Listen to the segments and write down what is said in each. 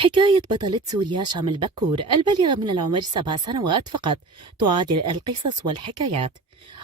حكاية بطلة سوريا شام البكور البالغة من العمر 7 سنوات فقط تعادل القصص والحكايات.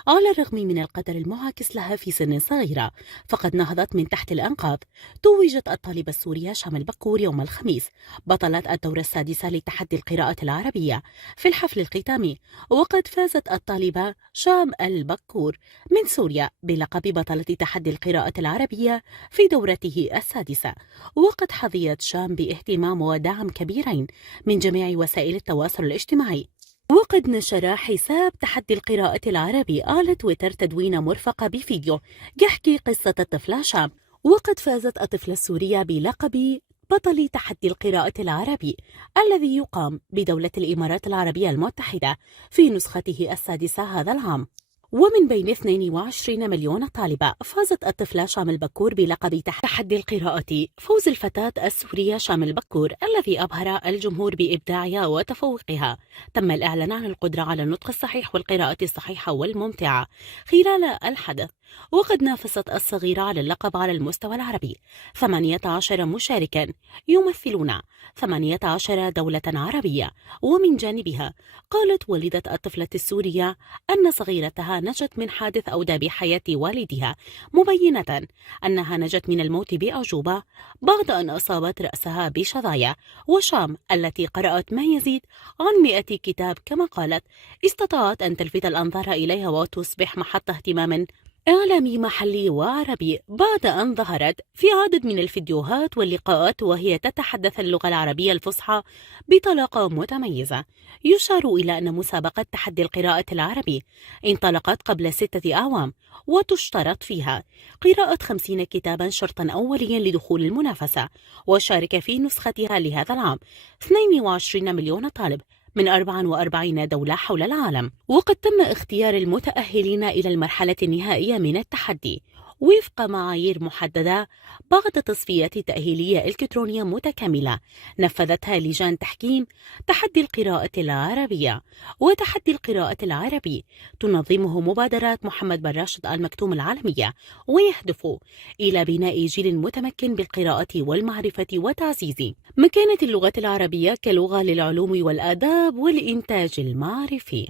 على الرغم من القدر المعاكس لها في سن صغيرة، فقد نهضت من تحت الأنقاض. توجت الطالبة السورية شام البكور يوم الخميس بطلة الدورة السادسة لتحدي القراءة العربية في الحفل الختامي، وقد فازت الطالبة شام البكور من سوريا بلقب بطلة تحدي القراءة العربية في دورته السادسة. وقد حظيت شام باهتمام ودعم كبيرين من جميع وسائل التواصل الاجتماعي، وقد نشر حساب تحدي القراءة العربي على تويتر تدوين مرفقة بفيديو يحكي قصة الطفلة شام. وقد فازت الطفلة السورية بلقب بطل تحدي القراءة العربي الذي يقام بدولة الإمارات العربية المتحدة في نسخته السادسة هذا العام. ومن بين 22 مليون طالبة فازت الطفلة شام البكور بلقب تحدي القراءة. فوز الفتاة السورية شام البكور الذي أبهر الجمهور بإبداعها وتفوقها تم الإعلان عن القدرة على النطق الصحيح والقراءة الصحيحة والممتعة خلال الحدث. وقد نافست الصغيرة على اللقب على المستوى العربي 18 مشاركا يمثلون 18 دولة عربية. ومن جانبها قالت والدة الطفلة السورية أن صغيرتها نجت من حادث أودى بحياة والدها، مبينة أنها نجت من الموت بأعجوبة بعد أن أصابت رأسها بشظايا. وشام التي قرأت ما يزيد عن 100 كتاب كما قالت استطاعت أن تلفت الأنظار إليها وتصبح محط اهتمام إعلامي محلي وعربي بعد أن ظهرت في عدد من الفيديوهات واللقاءات وهي تتحدث اللغة العربية الفصحى بطلاقة متميزة. يشار إلى أن مسابقة تحدي القراءة العربي انطلقت قبل 6 أعوام، وتشترط فيها قراءة 50 كتابا شرطا أوليا لدخول المنافسة. وشارك في نسختها لهذا العام 22 مليون طالب من 44 دولة حول العالم. وقد تم اختيار المتأهلين إلى المرحلة النهائية من التحدي وفق معايير محددة بعد تصفية تأهيلية إلكترونية متكاملة نفذتها لجان تحكيم تحدي القراءة العربية. وتحدي القراءة العربي تنظمه مبادرات محمد بن راشد آل مكتوم العالمية، ويهدف إلى بناء جيل متمكن بالقراءة والمعرفة وتعزيز مكانة اللغة العربية كلغة للعلوم والآداب والإنتاج المعرفي.